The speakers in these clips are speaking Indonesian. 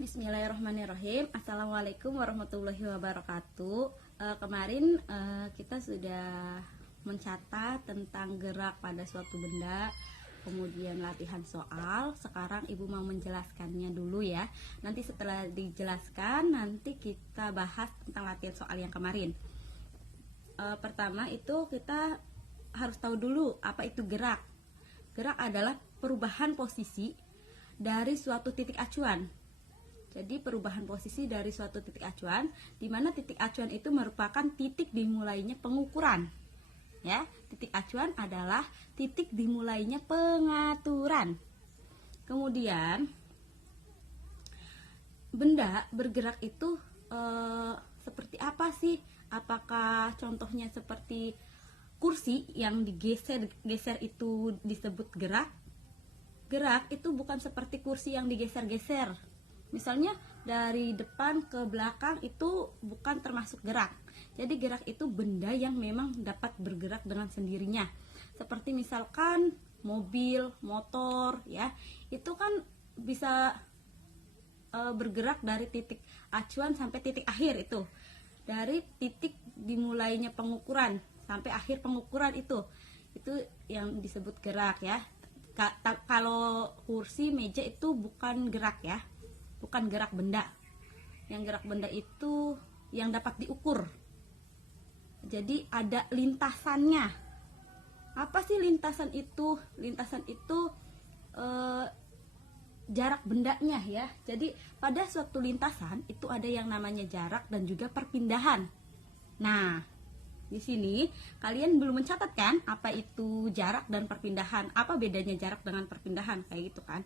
Bismillahirrahmanirrahim. Assalamualaikum warahmatullahi wabarakatuh. Kemarin kita sudah mencatat tentang gerak pada suatu benda, kemudian latihan soal. Sekarang Ibu mau menjelaskannya dulu ya. Nanti setelah dijelaskan, nanti kita bahas tentang latihan soal yang kemarin. Pertama itu kita harus tahu dulu apa itu gerak. Gerak adalah perubahan posisi dari suatu titik acuan. Jadi perubahan posisi dari suatu titik acuan, di mana titik acuan itu merupakan titik dimulainya pengukuran. Ya, titik acuan adalah titik dimulainya pengaturan. Kemudian benda bergerak itu seperti apa sih? Apakah contohnya seperti kursi yang digeser itu disebut gerak? Gerak itu bukan seperti kursi yang digeser-geser. Misalnya dari depan ke belakang itu bukan termasuk gerak. Jadi gerak itu benda yang memang dapat bergerak dengan sendirinya. Seperti misalkan mobil, motor ya. Itu kan bisa bergerak dari titik acuan sampai titik akhir itu. Dari titik dimulainya pengukuran sampai akhir pengukuran itu yang disebut gerak ya. Kalau kursi, meja itu bukan gerak ya. Bukan gerak benda. Yang gerak benda itu yang dapat diukur. Jadi ada lintasannya. Apa sih lintasan itu? Lintasan itu jarak bendanya ya. Jadi pada suatu lintasan itu ada yang namanya jarak dan juga perpindahan. Nah, di sini kalian belum mencatat kan apa itu jarak dan perpindahan? Apa bedanya jarak dengan perpindahan kayak gitu kan?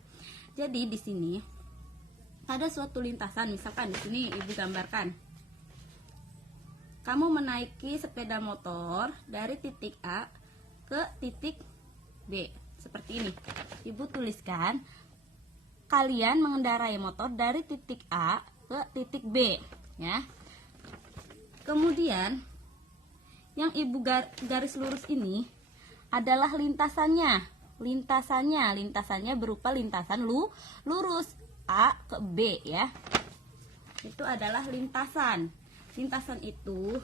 Jadi di sini ada suatu lintasan, misalkan di sini Ibu gambarkan. Kamu menaiki sepeda motor dari titik A ke titik B. Seperti ini. Ibu tuliskan, kalian mengendarai motor dari titik A ke titik B, ya. Kemudian yang Ibu garis lurus ini adalah lintasannya. Lintasannya berupa lintasan lurus A ke B ya. Itu adalah lintasan. Lintasan itu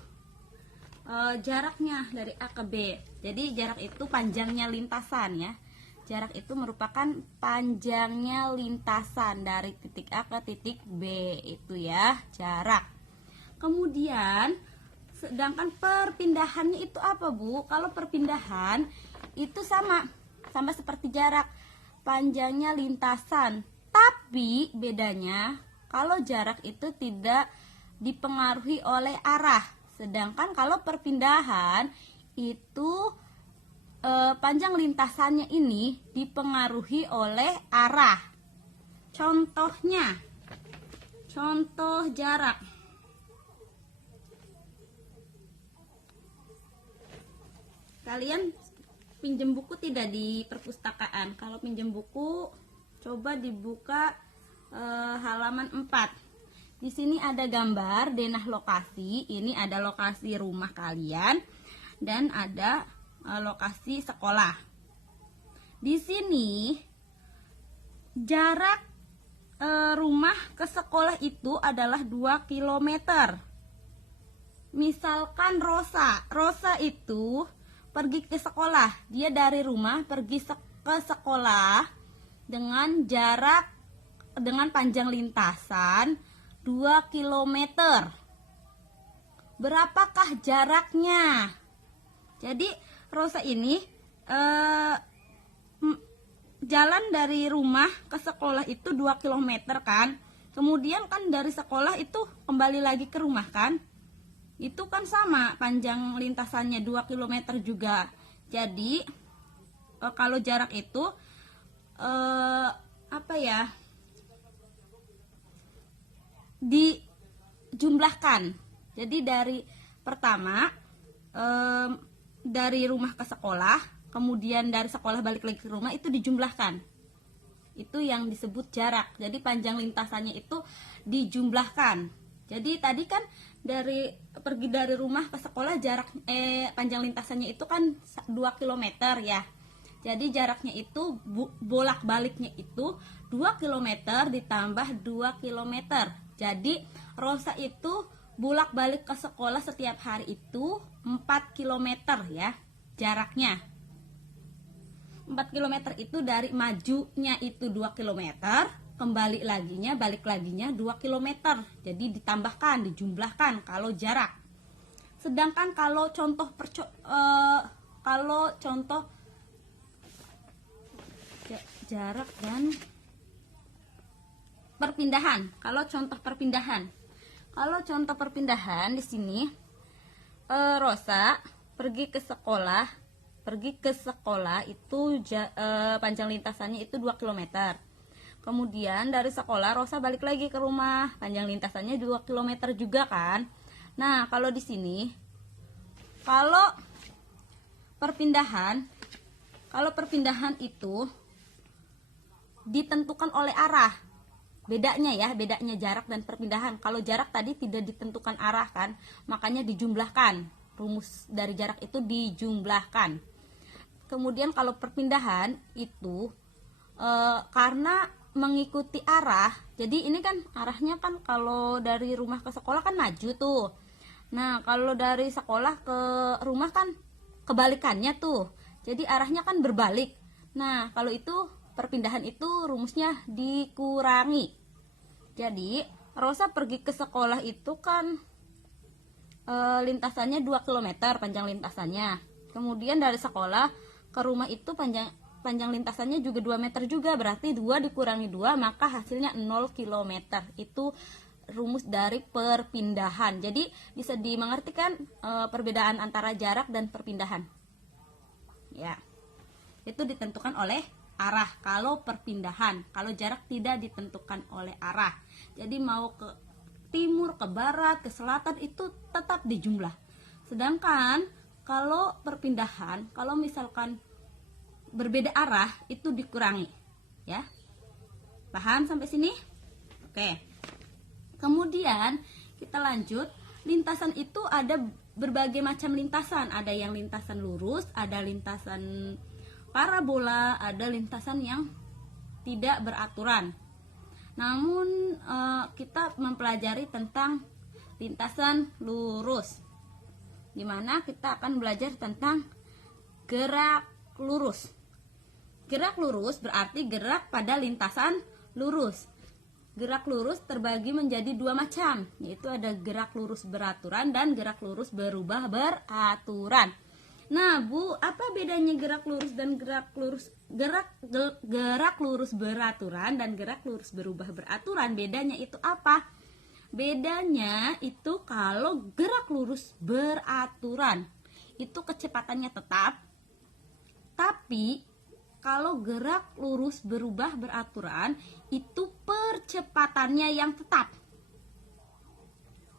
jaraknya dari A ke B. Jadi jarak itu panjangnya lintasan ya. Jarak itu merupakan panjangnya lintasan dari titik A ke titik B itu ya, jarak. Kemudian sedangkan perpindahannya itu apa, Bu? Kalau perpindahan itu sama seperti jarak, panjangnya lintasan. Tapi bedanya kalau jarak itu tidak dipengaruhi oleh arah. Sedangkan kalau perpindahan itu panjang lintasannya ini dipengaruhi oleh arah. Contohnya, contoh jarak. Kalian pinjam buku tidak di perpustakaan? Kalau pinjam buku, coba dibuka halaman 4. Di sini ada gambar denah lokasi. Ini ada lokasi rumah kalian dan ada lokasi sekolah. Di sini jarak rumah ke sekolah itu adalah 2 km. Misalkan Rosa itu pergi ke sekolah. Dia dari rumah pergi ke sekolah dengan panjang lintasan 2 km. Berapakah jaraknya? Jadi Rosa ini jalan dari rumah ke sekolah itu 2 km kan. Kemudian kan dari sekolah itu kembali lagi ke rumah kan. Itu kan sama panjang lintasannya 2 km juga. Jadi kalau jarak itu dijumlahkan. Jadi dari pertama dari rumah ke sekolah, kemudian dari sekolah balik lagi ke rumah, itu dijumlahkan. Itu yang disebut jarak. Jadi panjang lintasannya itu dijumlahkan. Jadi tadi kan pergi dari rumah ke sekolah panjang lintasannya itu kan 2 km ya. Jadi jaraknya itu bolak-baliknya itu 2 km ditambah 2 km. Jadi Rosa itu bolak-balik ke sekolah setiap hari itu 4 km ya jaraknya. 4 km itu dari majunya itu 2 km, balik laginya 2 km. Jadi ditambahkan, dijumlahkan kalau jarak. Sedangkan kalau contoh jarak dan perpindahan. Kalau contoh perpindahan di sini, Rosa pergi ke sekolah itu panjang lintasannya itu 2 km. Kemudian dari sekolah Rosa balik lagi ke rumah, panjang lintasannya 2 km juga kan. Nah, kalau di sini kalau perpindahan itu ditentukan oleh arah. Bedanya jarak dan perpindahan. Kalau jarak tadi tidak ditentukan arah kan, makanya dijumlahkan. Rumus dari jarak itu dijumlahkan. Kemudian kalau perpindahan itu karena mengikuti arah. Jadi ini kan arahnya kan kalau dari rumah ke sekolah kan maju tuh. Nah, kalau dari sekolah ke rumah kan kebalikannya tuh. Jadi arahnya kan berbalik. Nah, kalau itu perpindahan itu rumusnya dikurangi. Jadi Rosa pergi ke sekolah itu kan lintasannya 2 km panjang lintasannya. Kemudian dari sekolah ke rumah itu panjang lintasannya juga 2 meter juga. Berarti 2 dikurangi 2 maka hasilnya 0 km. Itu rumus dari perpindahan. Jadi bisa dimengertikan perbedaan antara jarak dan perpindahan. Ya. Itu ditentukan oleh arah kalau perpindahan. Kalau jarak tidak ditentukan oleh arah. Jadi mau ke timur, ke barat, ke selatan itu tetap dijumlah. Sedangkan kalau perpindahan, kalau misalkan berbeda arah itu dikurangi. Ya. Paham sampai sini? Oke. Kemudian kita lanjut. Lintasan itu ada berbagai macam lintasan. Ada yang lintasan lurus, ada lintasan parabola, ada lintasan yang tidak beraturan. Namun kita mempelajari tentang lintasan lurus, dimana kita akan belajar tentang gerak lurus. Gerak lurus berarti gerak pada lintasan lurus. Gerak lurus terbagi menjadi 2 macam, yaitu ada gerak lurus beraturan dan gerak lurus berubah beraturan. Nah, Bu, apa bedanya gerak lurus dan gerak lurus beraturan dan gerak lurus berubah beraturan? Bedanya itu apa? Bedanya itu kalau gerak lurus beraturan itu kecepatannya tetap, tapi kalau gerak lurus berubah beraturan itu percepatannya yang tetap.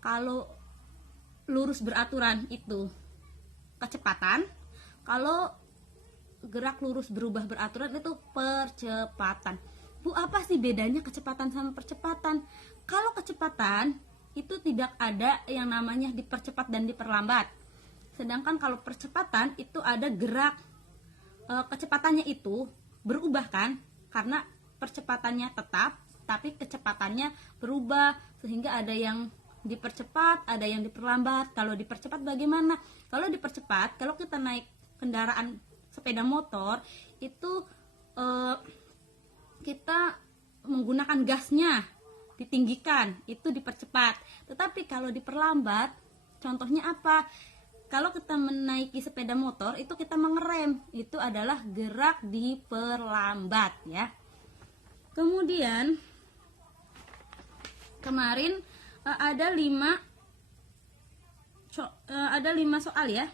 Kalau lurus beraturan itu kecepatan, kalau gerak lurus berubah beraturan itu percepatan. Bu, apa sih bedanya kecepatan sama percepatan? Kalau kecepatan itu tidak ada yang namanya dipercepat dan diperlambat. Sedangkan kalau percepatan itu ada gerak kecepatannya itu berubah kan, karena percepatannya tetap tapi kecepatannya berubah, sehingga ada yang dipercepat, ada yang diperlambat. Kalau dipercepat bagaimana? Kalau dipercepat, kalau kita naik kendaraan sepeda motor itu kita menggunakan gasnya ditinggikan, itu dipercepat. Tetapi kalau diperlambat, contohnya apa? Kalau kita menaiki sepeda motor itu kita mengerem, itu adalah gerak diperlambat ya. Kemudian kemarin ada 5 soal ya.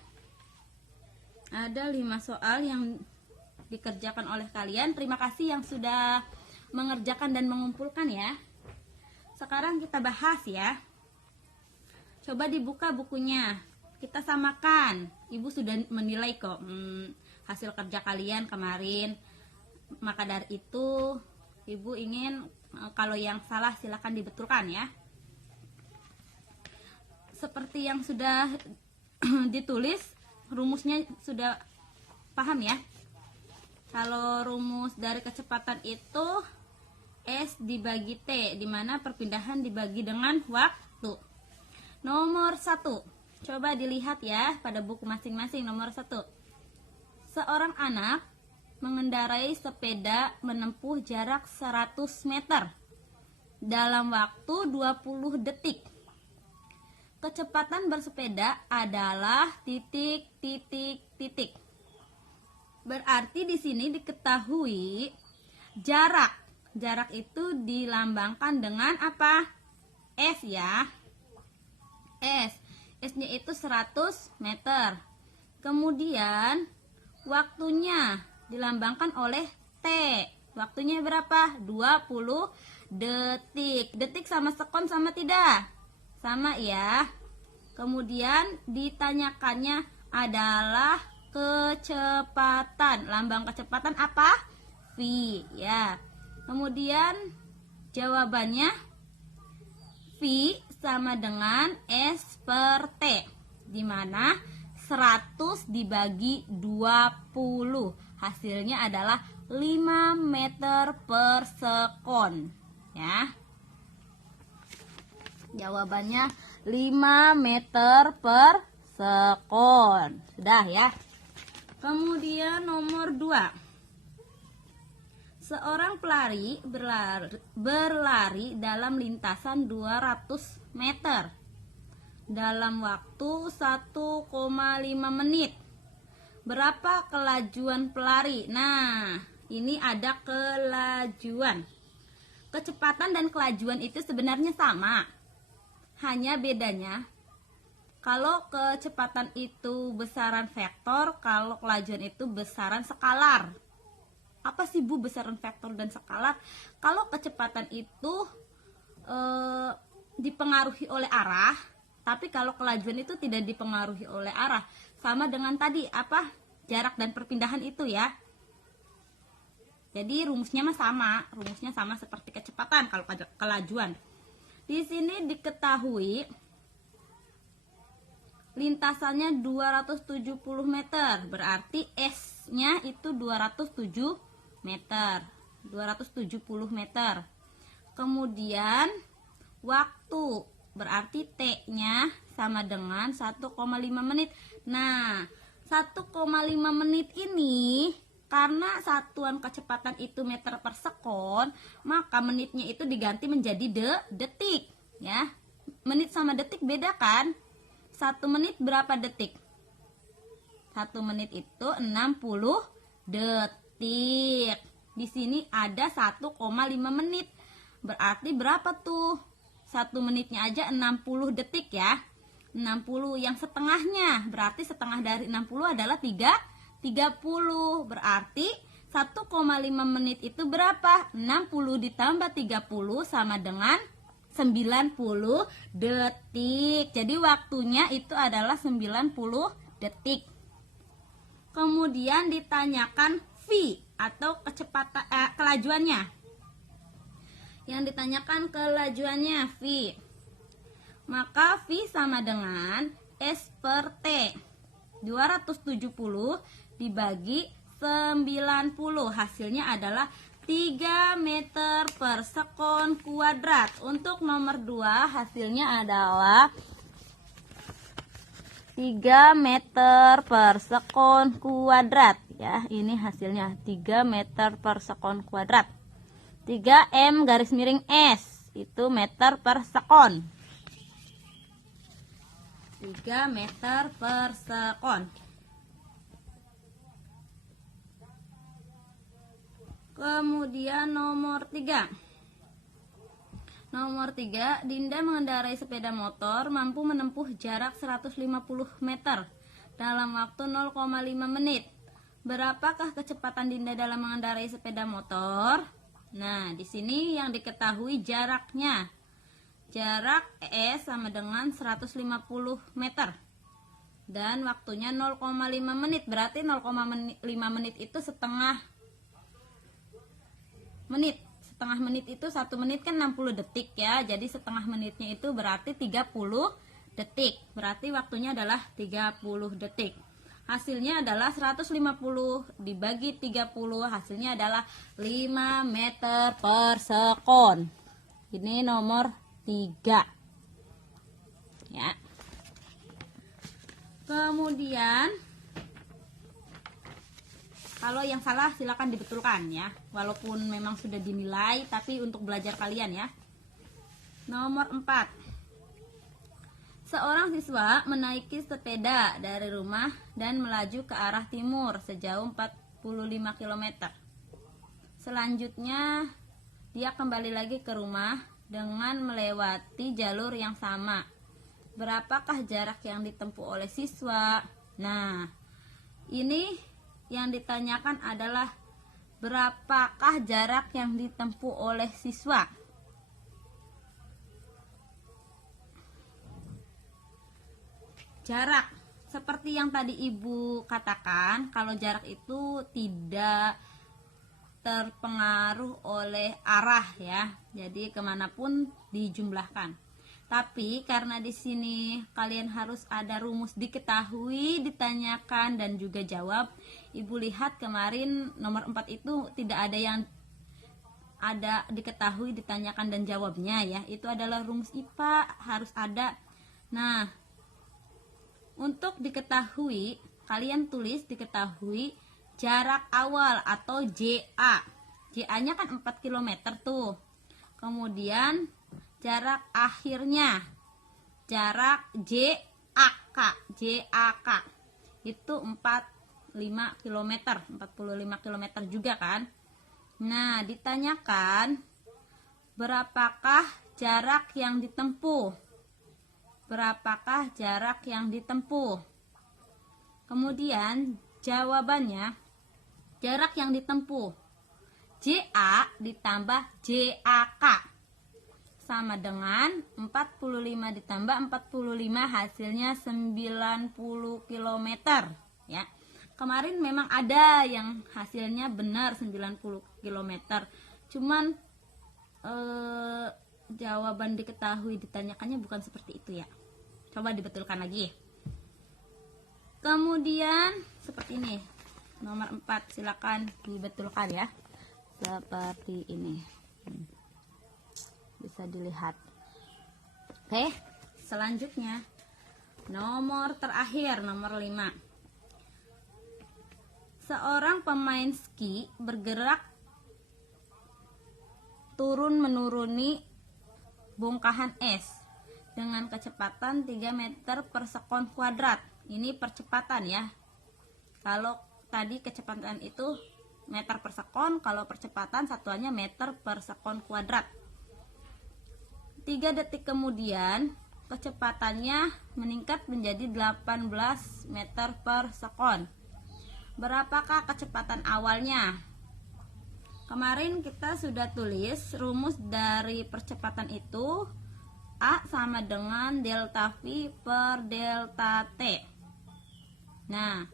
Ada 5 soal yang dikerjakan oleh kalian. Terima kasih yang sudah mengerjakan dan mengumpulkan ya. Sekarang kita bahas ya. Coba dibuka bukunya. Kita samakan. Ibu sudah menilai kok hasil kerja kalian kemarin. Maka dari itu Ibu ingin kalau yang salah silakan dibetulkan ya. Seperti yang sudah ditulis, rumusnya sudah paham ya? Kalau rumus dari kecepatan itu S dibagi T, di mana perpindahan dibagi dengan waktu. Nomor 1, coba dilihat ya pada buku masing-masing. Nomor 1, seorang anak mengendarai sepeda menempuh jarak 100 meter dalam waktu 20 detik. Kecepatan bersepeda adalah titik, titik, titik. Berarti di sini diketahui jarak. Jarak itu dilambangkan dengan apa? S ya. S. S-nya itu 100 meter. Kemudian waktunya dilambangkan oleh T. Waktunya berapa? 20 detik. Detik sama sekon sama tidak? Sama ya. Kemudian ditanyakannya adalah kecepatan. Lambang kecepatan apa? V ya. Kemudian jawabannya V sama dengan S per T, di mana 100 dibagi 20 hasilnya adalah 5 meter per sekon ya. Jawabannya 5 meter per sekon. Sudah ya. Kemudian nomor 2. Seorang pelari berlari dalam lintasan 200 meter dalam waktu 1,5 menit. Berapa kelajuan pelari? Nah, ini ada kelajuan. Kecepatan dan kelajuan itu sebenarnya sama. Hanya bedanya, kalau kecepatan itu besaran vektor, kalau kelajuan itu besaran skalar. Apa sih Bu besaran vektor dan skalar? Kalau kecepatan itu dipengaruhi oleh arah, tapi kalau kelajuan itu tidak dipengaruhi oleh arah. Sama dengan tadi apa? Jarak dan perpindahan itu ya. Jadi rumusnya sama seperti kecepatan kalau kelajuan. Di sini diketahui lintasannya 270 meter, berarti S-nya itu 270 meter. Kemudian waktu, berarti T-nya sama dengan 1,5 menit. Nah, 1,5 menit ini karena satuan kecepatan itu meter per sekon, maka menitnya itu diganti menjadi detik ya. Menit sama detik beda kan? 1 menit berapa detik? 1 menit itu 60 detik. Di sini ada 1,5 menit. Berarti berapa tuh? 1 menitnya aja 60 detik ya. 60 yang setengahnya, berarti setengah dari 60 adalah 30. Berarti 1,5 menit itu berapa? 60 ditambah 30 sama dengan 90 detik. Jadi waktunya itu adalah 90 detik. Kemudian ditanyakan V atau kecepatan kelajuannya. Yang ditanyakan kelajuannya V. Maka V sama dengan S per T. 270 dibagi 90, hasilnya adalah 3 meter per sekon kuadrat. Untuk nomor 2 hasilnya adalah 3 meter per sekon kuadrat ya. Ini hasilnya 3 meter per sekon kuadrat. 3M garis miring S itu meter per sekon. 3 meter per sekon. Kemudian nomor 3. Nomor 3, Dinda mengendarai sepeda motor mampu menempuh jarak 150 meter dalam waktu 0,5 menit. Berapakah kecepatan Dinda dalam mengendarai sepeda motor? Nah, di sini yang diketahui jaraknya. Jarak S sama dengan 150 meter. Dan waktunya 0,5 menit. Berarti 0,5 menit itu setengah menit. Setengah menit itu 1 menit kan 60 detik ya. Jadi setengah menitnya itu berarti 30 detik. Berarti waktunya adalah 30 detik. Hasilnya adalah 150 dibagi 30, hasilnya adalah 5 meter per sekon. Ini nomor 3. Ya. Kemudian kalau yang salah silakan dibetulkan ya. Walaupun memang sudah dinilai, tapi untuk belajar kalian ya. Nomor 4. Seorang siswa menaiki sepeda dari rumah dan melaju ke arah timur sejauh 45 km. Selanjutnya, dia kembali lagi ke rumah dengan melewati jalur yang sama. Berapakah jarak yang ditempuh oleh siswa? Nah, ini yang ditanyakan adalah berapakah jarak yang ditempuh oleh siswa? Jarak, seperti yang tadi Ibu katakan, kalau jarak itu tidak terpengaruh oleh arah ya, jadi kemanapun dijumlahkan. Tapi karena di sini kalian harus ada rumus diketahui, ditanyakan, dan juga jawab. Ibu lihat kemarin nomor 4 itu tidak ada yang ada diketahui, ditanyakan, dan jawabnya ya. Itu adalah rumus IPA, harus ada. Nah, untuk diketahui, kalian tulis diketahui jarak awal atau JA. JA-nya kan 4 km tuh. Kemudian jarak akhirnya, jarak JAK itu 45 km juga kan. Nah, ditanyakan berapakah jarak yang ditempuh? Berapakah jarak yang ditempuh? Kemudian jawabannya, jarak yang ditempuh JA ditambah JAK sama dengan 45 ditambah 45, hasilnya 90 km ya. Kemarin memang ada yang hasilnya benar 90 km. Cuman jawaban diketahui ditanyakannya bukan seperti itu ya. Coba dibetulkan lagi. Kemudian seperti ini. Nomor 4 silakan dibetulkan ya. Seperti ini. Bisa dilihat. Oke, selanjutnya nomor terakhir, nomor 5. Seorang pemain ski bergerak turun menuruni bongkahan es dengan kecepatan 3 meter per sekon kuadrat. Ini percepatan ya. Kalau tadi kecepatan itu meter per sekon, kalau percepatan satuannya meter per sekon kuadrat. 3 detik kemudian kecepatannya meningkat menjadi 18 meter per sekon. Berapakah kecepatan awalnya? Kemarin kita sudah tulis rumus dari percepatan itu, A sama dengan delta V per delta T. Nah,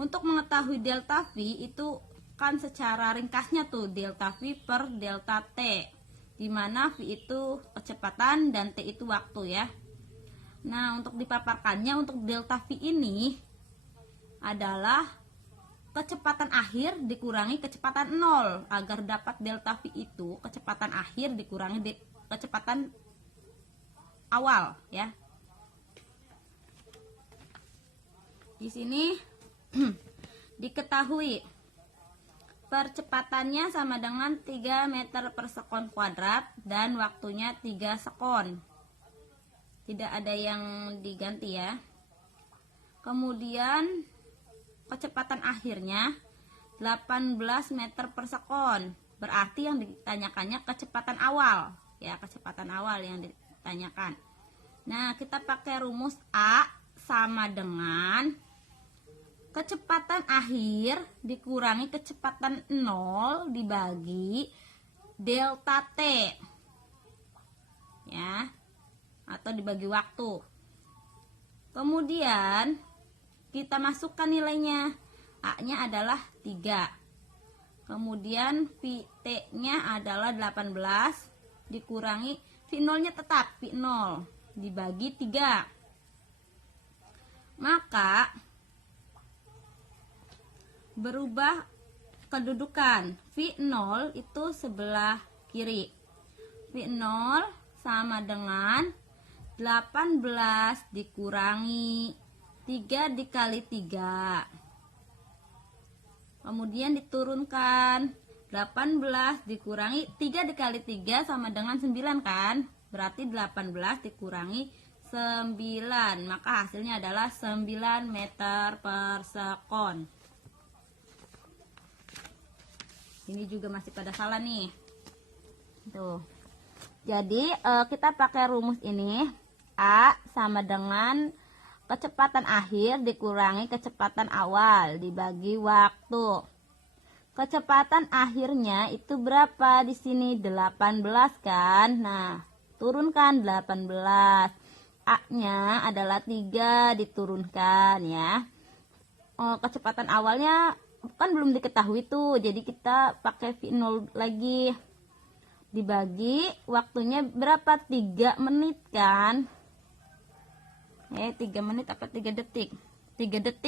untuk mengetahui delta V itu kan secara ringkasnya tuh delta V per delta T, di mana V itu kecepatan dan T itu waktu ya. Nah, untuk dipaparkannya, untuk delta V ini adalah kecepatan akhir dikurangi kecepatan 0. Agar dapat delta V itu kecepatan akhir dikurangi kecepatan awal ya. Di sini diketahui percepatannya sama dengan 3 meter per sekon kuadrat dan waktunya 3 sekon. Tidak ada yang diganti ya. Kemudian kecepatan akhirnya 18 meter per sekon. Berarti yang ditanyakannya kecepatan awal ya, kecepatan awal yang ditanyakan. Nah, kita pakai rumus A sama dengan kecepatan akhir dikurangi kecepatan 0 dibagi delta T ya, atau dibagi waktu. Kemudian kita masukkan nilainya. A nya adalah 3, kemudian T nya adalah 18 dikurangi V0 nya tetap V0 dibagi 3, maka berubah kedudukan. V0 itu sebelah kiri. V0 sama dengan 18 dikurangi 3 dikali 3. Kemudian diturunkan. 18 dikurangi 3 dikali 3 sama dengan 9 kan? Berarti 18 dikurangi 9. Maka hasilnya adalah 9 meter per sekon. Ini juga masih pada salah nih. Tuh. Jadi kita pakai rumus ini. A sama dengan kecepatan akhir dikurangi kecepatan awal dibagi waktu. Kecepatan akhirnya itu berapa di sini? 18 kan? Nah, turunkan 18. A-nya adalah 3 diturunkan ya. Kecepatan awalnya kan belum diketahui tuh. Jadi kita pakai V0 lagi. Dibagi waktunya berapa? 3 menit kan? 3 menit apa 3 detik? 3 detik.